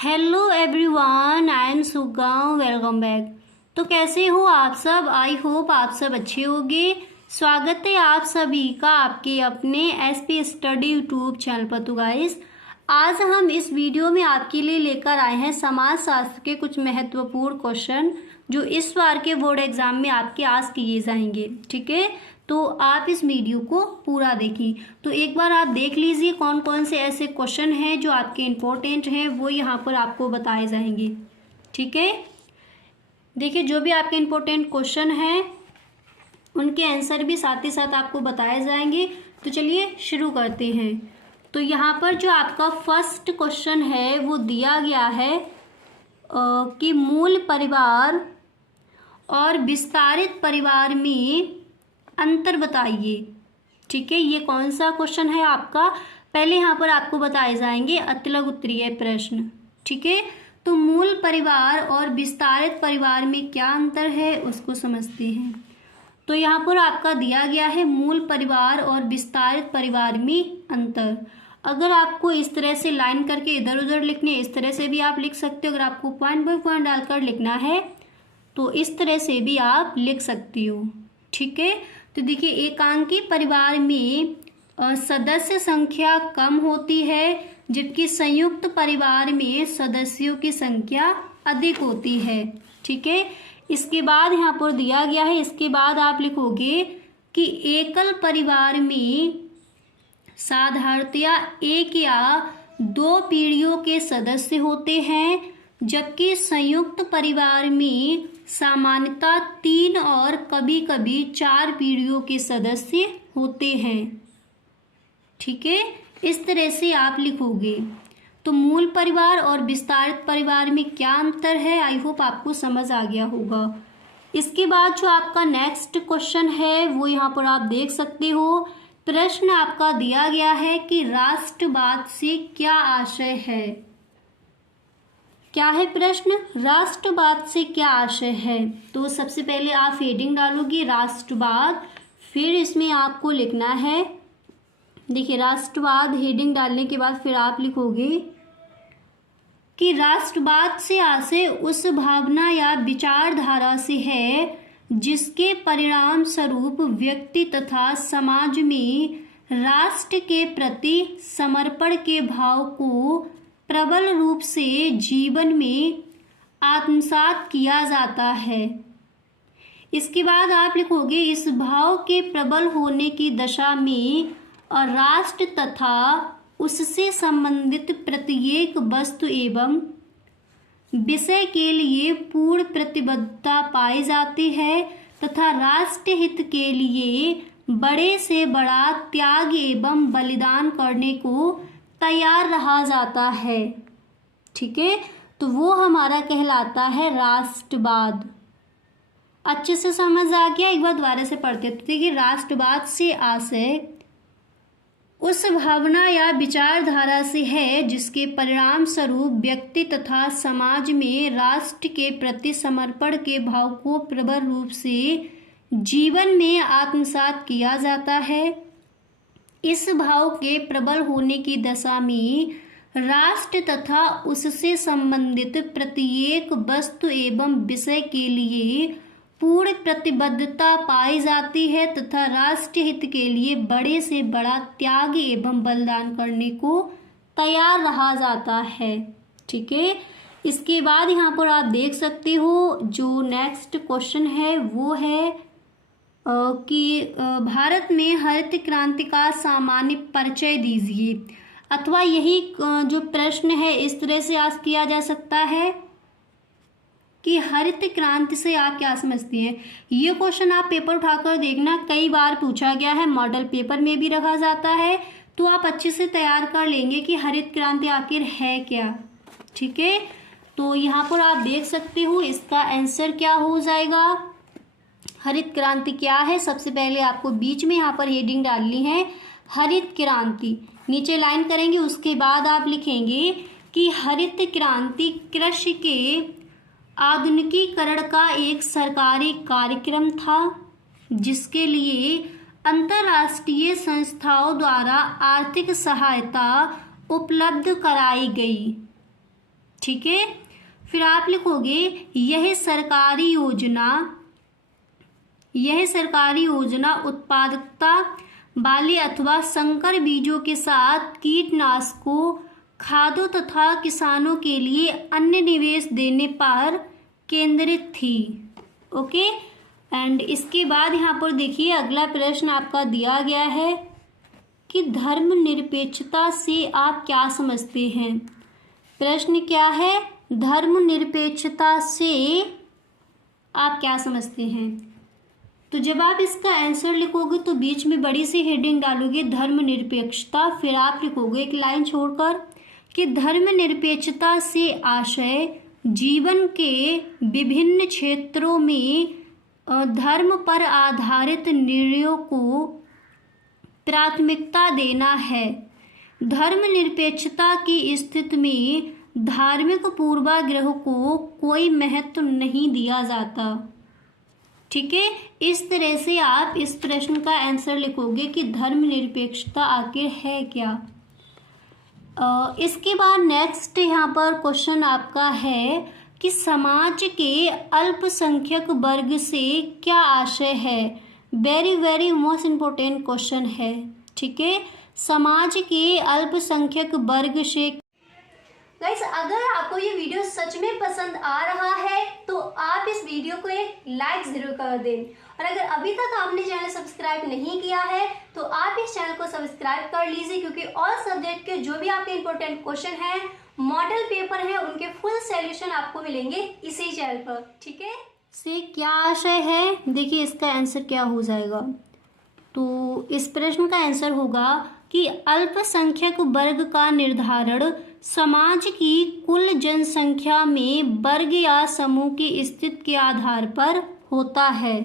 Hello everyone, I am सुगांव। Welcome back. तो कैसे हो आप सब? आई होप आप सब अच्छे होंगे। स्वागत है आप सभी का आपके अपने एसपी स्टडी यूट्यूब चैनल पर। तो गाइस, आज हम इस वीडियो में आपके लिए लेकर आए हैं समाज शास्त्र के कुछ महत्वपूर्ण क्वेश्चन जो इस बार के बोर्ड एग्जाम में आपके आज किए जाएंगे। ठीक है, तो आप इस वीडियो को पूरा देखिए। तो एक बार आप देख लीजिए कौन कौन से ऐसे क्वेश्चन हैं जो आपके इम्पोर्टेंट हैं, वो यहाँ पर आपको बताए जाएंगे। ठीक है, देखिए जो भी आपके इम्पोर्टेंट क्वेश्चन हैं उनके आंसर भी साथ ही साथ आपको बताए जाएंगे। तो चलिए शुरू करते हैं। तो यहाँ पर जो आपका फर्स्ट क्वेश्चन है वो दिया गया है कि मूल परिवार और विस्तारित परिवार में अंतर बताइए। ठीक है, ये कौन सा क्वेश्चन है आपका? पहले यहाँ पर आपको बताए जाएंगे अतिलग उत्तरीय प्रश्न। ठीक है, तो मूल परिवार और विस्तारित परिवार में क्या अंतर है उसको समझते हैं। तो यहाँ पर आपका दिया गया है मूल परिवार और विस्तारित परिवार में अंतर। अगर आपको इस तरह से लाइन करके इधर उधर लिखने, इस तरह से भी आप लिख सकते हो। अगर आपको पॉइंट बाय पॉइंट डालकर लिखना है तो इस तरह से भी आप लिख सकती हो। ठीक है, तो देखिए एकांकी परिवार में सदस्य संख्या कम होती है, जबकि संयुक्त परिवार में सदस्यों की संख्या अधिक होती है। ठीक है, इसके बाद यहाँ पर दिया गया है, इसके बाद आप लिखोगे कि एकल परिवार में साधारणतया एक या दो पीढ़ियों के सदस्य होते हैं, जबकि संयुक्त परिवार में सामान्यतः 3 और कभी कभी 4 पीढ़ियों के सदस्य होते हैं। ठीक है, इस तरह से आप लिखोगे। तो मूल परिवार और विस्तारित परिवार में क्या अंतर है, आई होप आपको समझ आ गया होगा। इसके बाद जो आपका नेक्स्ट क्वेश्चन है वो यहाँ पर आप देख सकते हो। प्रश्न आपका दिया गया है कि राष्ट्रवाद से क्या आशय है। क्या है प्रश्न? राष्ट्रवाद से क्या आशय है। तो सबसे पहले आप हेडिंग डालोगे राष्ट्रवाद, फिर इसमें आपको लिखना है, देखिए राष्ट्रवाद हेडिंग डालने के बाद फिर आप लिखोगे कि राष्ट्रवाद से आशय उस भावना या विचारधारा से है जिसके परिणाम स्वरूप व्यक्ति तथा समाज में राष्ट्र के प्रति समर्पण के भाव को प्रबल रूप से जीवन में आत्मसात किया जाता है। इसके बाद आप लिखोगे इस भाव के प्रबल होने की दशा में और राष्ट्र तथा उससे संबंधित प्रत्येक वस्तु एवं विषय के लिए पूर्ण प्रतिबद्धता पाई जाती है तथा राष्ट्र हित के लिए बड़े से बड़ा त्याग एवं बलिदान करने को तैयार रहा जाता है। ठीक है, तो वो हमारा कहलाता है राष्ट्रवाद। अच्छे से समझ आ गया? एक बार दोबारा से पढ़ते हैं। तो देखिए राष्ट्रवाद से आशय उस भावना या विचारधारा से है जिसके परिणाम स्वरूप व्यक्ति तथा समाज में राष्ट्र के प्रति समर्पण के भाव को प्रबल रूप से जीवन में आत्मसात किया जाता है। इस भाव के प्रबल होने की दशा में राष्ट्र तथा उससे संबंधित प्रत्येक वस्तु एवं विषय के लिए पूर्ण प्रतिबद्धता पाई जाती है तथा राष्ट्र हित के लिए बड़े से बड़ा त्याग एवं बलिदान करने को तैयार रहा जाता है। ठीक है, इसके बाद यहाँ पर आप देख सकते हो जो नेक्स्ट क्वेश्चन है वो है कि भारत में हरित क्रांति का सामान्य परिचय दीजिए। अथवा यही जो प्रश्न है इस तरह से आस्क किया जा सकता है कि हरित क्रांति से आप क्या समझती हैं। ये क्वेश्चन आप पेपर उठाकर देखना, कई बार पूछा गया है, मॉडल पेपर में भी रखा जाता है, तो आप अच्छे से तैयार कर लेंगे कि हरित क्रांति आखिर है क्या। ठीक है, तो यहाँ पर आप देख सकते हो इसका आंसर क्या हो जाएगा। हरित क्रांति क्या है, सबसे पहले आपको बीच में यहाँ पर हेडिंग डालनी है हरित क्रांति, नीचे लाइन करेंगे, उसके बाद आप लिखेंगे कि हरित क्रांति कृषि के आधुनिकीकरण का एक सरकारी कार्यक्रम था जिसके लिए अंतर्राष्ट्रीय संस्थाओं द्वारा आर्थिक सहायता उपलब्ध कराई गई। ठीक है। फिर आप लिखोगे यह सरकारी योजना उत्पादकता वाले अथवा संकर बीजों के साथ कीटनाशकों, खादों तथा किसानों के लिए अन्य निवेश देने पर केंद्रित थी। ओके। एंड इसके बाद यहाँ पर देखिए अगला प्रश्न आपका दिया गया है कि धर्मनिरपेक्षता से आप क्या समझते हैं। प्रश्न क्या है, धर्मनिरपेक्षता से आप क्या समझते हैं। तो जब आप इसका आंसर लिखोगे तो बीच में बड़ी सी हेडिंग डालोगे धर्मनिरपेक्षता, फिर आप लिखोगे एक लाइन छोड़कर कि धर्मनिरपेक्षता से आशय जीवन के विभिन्न क्षेत्रों में धर्म पर आधारित निर्णयों को प्राथमिकता देना है। धर्मनिरपेक्षता की स्थिति में धार्मिक पूर्वाग्रह को कोई महत्व नहीं दिया जाता। ठीक है, इस तरह से आप इस प्रश्न का आंसर लिखोगे कि धर्मनिरपेक्षता आखिर है क्या। इसके बाद नेक्स्ट यहाँ पर क्वेश्चन आपका है कि समाज के अल्पसंख्यक वर्ग से क्या आशय है। Very very most important question है। ठीक है, समाज के अल्पसंख्यक वर्ग से। गाइस, अगर आपको ये वीडियो सच में पसंद आ रहा है तो आप इस वीडियो को एक लाइक जरूर कर दें, और अगर अभी तक आपने चैनल सब्सक्राइब नहीं किया है तो आप इस चैनल को सब्सक्राइब कर लीजिए, क्योंकि ऑल सब्जेक्ट के जो भी आपके इंपॉर्टेंट क्वेश्चन हैं, मॉडल पेपर है, उनके फुल सॉल्यूशन आपको मिलेंगे इसी चैनल पर। ठीक है, से क्या आशय है, देखिए इसका आंसर क्या हो जाएगा। तो इस प्रश्न का आंसर होगा कि अल्पसंख्यक वर्ग का निर्धारण समाज की कुल जनसंख्या में वर्ग या समूह की स्थिति के आधार पर होता है।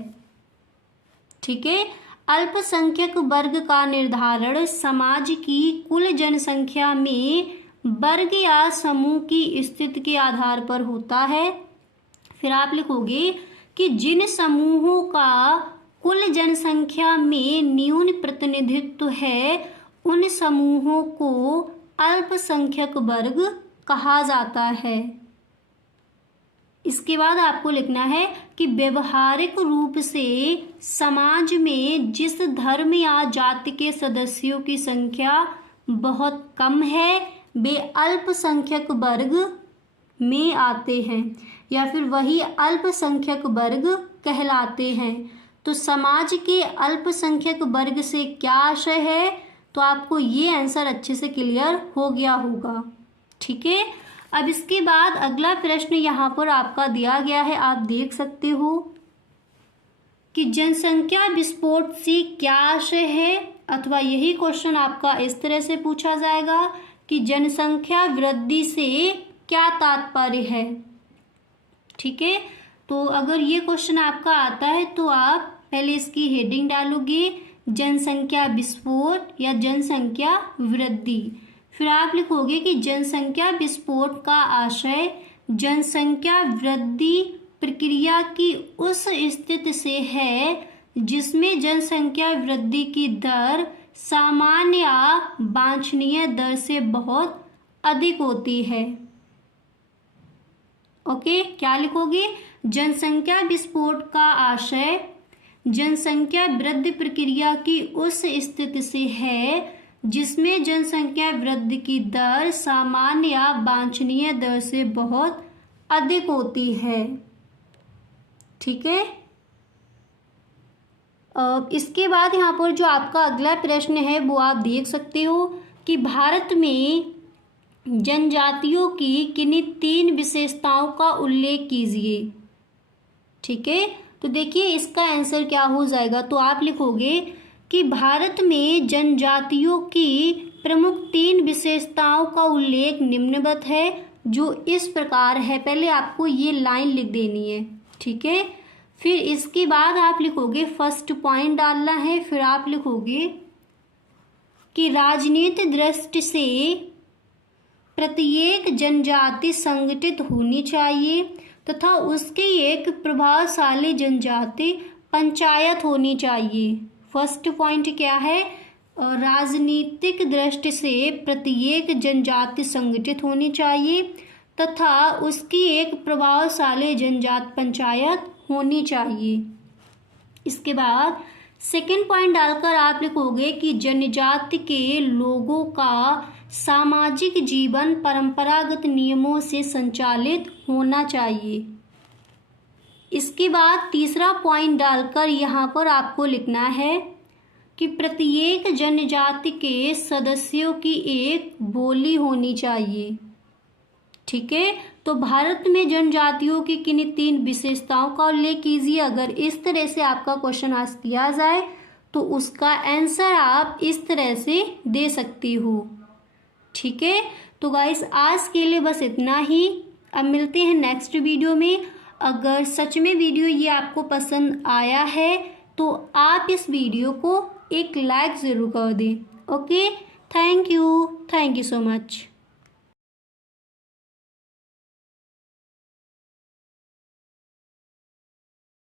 ठीक है, अल्पसंख्यक वर्ग का निर्धारण समाज की कुल जनसंख्या में वर्ग या समूह की स्थिति के आधार पर होता है। फिर आप लिखोगे कि जिन समूहों का कुल जनसंख्या में न्यून प्रतिनिधित्व है उन समूहों को अल्पसंख्यक वर्ग कहा जाता है। इसके बाद आपको लिखना है कि व्यवहारिक रूप से समाज में जिस धर्म या जाति के सदस्यों की संख्या बहुत कम है वे अल्पसंख्यक वर्ग में आते हैं, या फिर वही अल्पसंख्यक वर्ग कहलाते हैं। तो समाज के अल्पसंख्यक वर्ग से क्या आशय है, तो आपको ये आंसर अच्छे से क्लियर हो गया होगा। ठीक है, अब इसके बाद अगला प्रश्न यहाँ पर आपका दिया गया है, आप देख सकते हो कि जनसंख्या विस्फोट से क्या आशय है, अथवा यही क्वेश्चन आपका इस तरह से पूछा जाएगा कि जनसंख्या वृद्धि से क्या तात्पर्य है। ठीक है, तो अगर ये क्वेश्चन आपका आता है तो आप पहले इसकी हेडिंग डालोगे जनसंख्या विस्फोट या जनसंख्या वृद्धि। फिर आप लिखोगे कि जनसंख्या विस्फोट का आशय जनसंख्या वृद्धि प्रक्रिया की उस स्थिति से है जिसमें जनसंख्या वृद्धि की दर सामान्य या वांछनीय दर से बहुत अधिक होती है। ओके, क्या लिखोगे, जनसंख्या विस्फोट का आशय जनसंख्या वृद्धि प्रक्रिया की उस स्थिति से है जिसमें जनसंख्या वृद्धि की दर सामान्य या वांछनीय दर से बहुत अधिक होती है। ठीक है, इसके बाद यहाँ पर जो आपका अगला प्रश्न है वो आप देख सकते हो कि भारत में जनजातियों की किन्हीं 3 विशेषताओं का उल्लेख कीजिए। ठीक है, तो देखिए इसका आंसर क्या हो जाएगा। तो आप लिखोगे कि भारत में जनजातियों की प्रमुख 3 विशेषताओं का उल्लेख निम्नवत है, जो इस प्रकार है। पहले आपको ये लाइन लिख देनी है। ठीक है, फिर इसके बाद आप लिखोगे, फर्स्ट पॉइंट डालना है। फिर आप लिखोगे कि राजनीतिक दृष्टि से प्रत्येक जनजाति संगठित होनी चाहिए तथा उसकी एक प्रभावशाली जनजाति पंचायत होनी चाहिए। फर्स्ट पॉइंट क्या है, राजनीतिक दृष्टि से प्रत्येक जनजाति संगठित होनी चाहिए तथा उसकी एक प्रभावशाली जनजात पंचायत होनी चाहिए। इसके बाद सेकंड पॉइंट डालकर आप लिखोगे कि जनजाति के लोगों का सामाजिक जीवन परंपरागत नियमों से संचालित होना चाहिए। इसके बाद तीसरा पॉइंट डालकर यहाँ पर आपको लिखना है कि प्रत्येक जनजाति के सदस्यों की एक बोली होनी चाहिए। ठीक है, तो भारत में जनजातियों की किन्हीं 3 विशेषताओं का उल्लेख कीजिए। अगर इस तरह से आपका क्वेश्चन आस्क किया जाए तो उसका आंसर आप इस तरह से दे सकती हो। ठीक है, तो गाइस आज के लिए बस इतना ही। अब मिलते हैं नेक्स्ट वीडियो में। अगर सच में वीडियो ये आपको पसंद आया है तो आप इस वीडियो को एक लाइक ज़रूर कर दें। Okay, thank you so much.